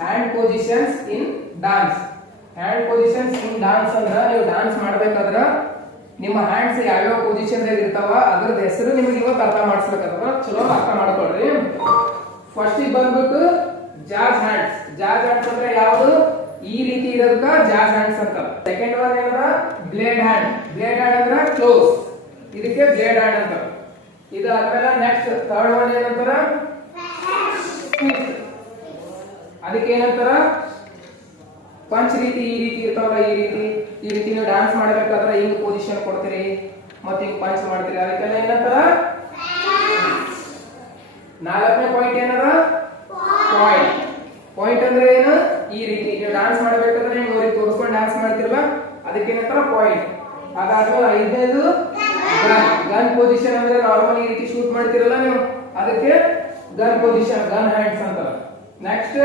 Hand positions ಇನ್ dance. Hand positions ಇನ್ dance ಅಂದ್ರೆ ನೀವು dance ಮಾಡ್ಬೇಕಾದ್ರ ನಿಮ್ಮ ಹ್ಯಾಂಡ್ಸ್ ಯಾವ್ಯಾವ ಪೊಸಿಷನ್ ದಾಗ ಇರ್ತಾವ ಅದ್ರದ್ದು ಹೆಸರು ನಿಮಗೆ ಇವತ್ತು ಅರ್ಥ ಮಾಡಿಸ್ಬೇಕಂದ್ರ ಚಲೋ ಅರ್ಥ ಮಾಡ್ಕೊಳ್ರಿ. ಫಸ್ಟ್ ಬಂದ್ಬಿಟ್ಟು ಜಾಜ್ ಹ್ಯಾಂಡ್ಸ್. ಜಾಜ್ ಹ್ಯಾಂಡ್ಸ್ ಅಂದ್ರೆ ಯಾವುದು ಈ ರೀತಿ ಇರೋದಕ್ಕ ಜಾಜ್ ಹ್ಯಾಂಡ್ಸ್ ಅಂತ. ಸೆಕೆಂಡ್ ಒನ್ ಏನದ ಬ್ಲೇಡ್ ಹ್ಯಾಂಡ್. ಬ್ಲೇಡ್ ಹ್ಯಾಂಡ್ ಅಂದ್ರೆ ಕ್ಲೋಸ್, ಇದಕ್ಕೆ ಬ್ಲೇಡ್ ಹ್ಯಾಂಡ್ ಅಂತ. ಇದಾದ್ಮೇಲೆ ನೆಕ್ಸ್ಟ್ ಥರ್ಡ್ ಒನ್ ಏನಂತಾರ ಅದಕ್ಕೆ ಏನಂತಾರ ಪಂಚ್ ರೀತಿ. ಈ ರೀತಿ ಇರ್ತಾವಲ್ಲ ಈ ರೀತಿ ನೀವು ಡಾನ್ಸ್ ಮಾಡಬೇಕಾದ್ರೆ ಹಿಂಗ್ ಪೊಸಿಷನ್ ಕೊಡ್ತೀರಿ ಮತ್ತೆ ಹಿಂಗ್ ಪಂಚ್ ಮಾಡ್ತೀರಿ, ಅದಕ್ಕೆಲ್ಲ ಏನಂತಾರ. ನಾಲ್ಕನೇ ಪಾಯಿಂಟ್ ಏನದ ಪಾಯಿಂಟ್. ಪಾಯಿಂಟ್ ಅಂದ್ರೆ ಏನು ಈ ರೀತಿ ನೀವು ಡಾನ್ಸ್ ಮಾಡಬೇಕಾದ್ರೆ ನೀವು ಅವ್ರಿಗೆ ತೋರಿಸ್ಕೊಂಡು ಡಾನ್ಸ್ ಮಾಡ್ತಿರಲ್ಲ ಅದಕ್ಕೇನಂತಾರ ಪಾಯಿಂಟ್. ಅದಾದ್ಮೇಲೆ ಐದನೇದು ಗನ್ ಪೊಸಿಷನ್ ಅಂದ್ರೆ ನಾರ್ಮಲ್ ಈ ರೀತಿ ಶೂಟ್ ಮಾಡ್ತಿರಲ್ಲ ನೀವು ಅದಕ್ಕೆ ಗನ್ ಪೊಸಿಷನ್, ಗನ್ ಹ್ಯಾಂಡ್ಸ್ ಅಂತ. ನೆಕ್ಸ್ಟ್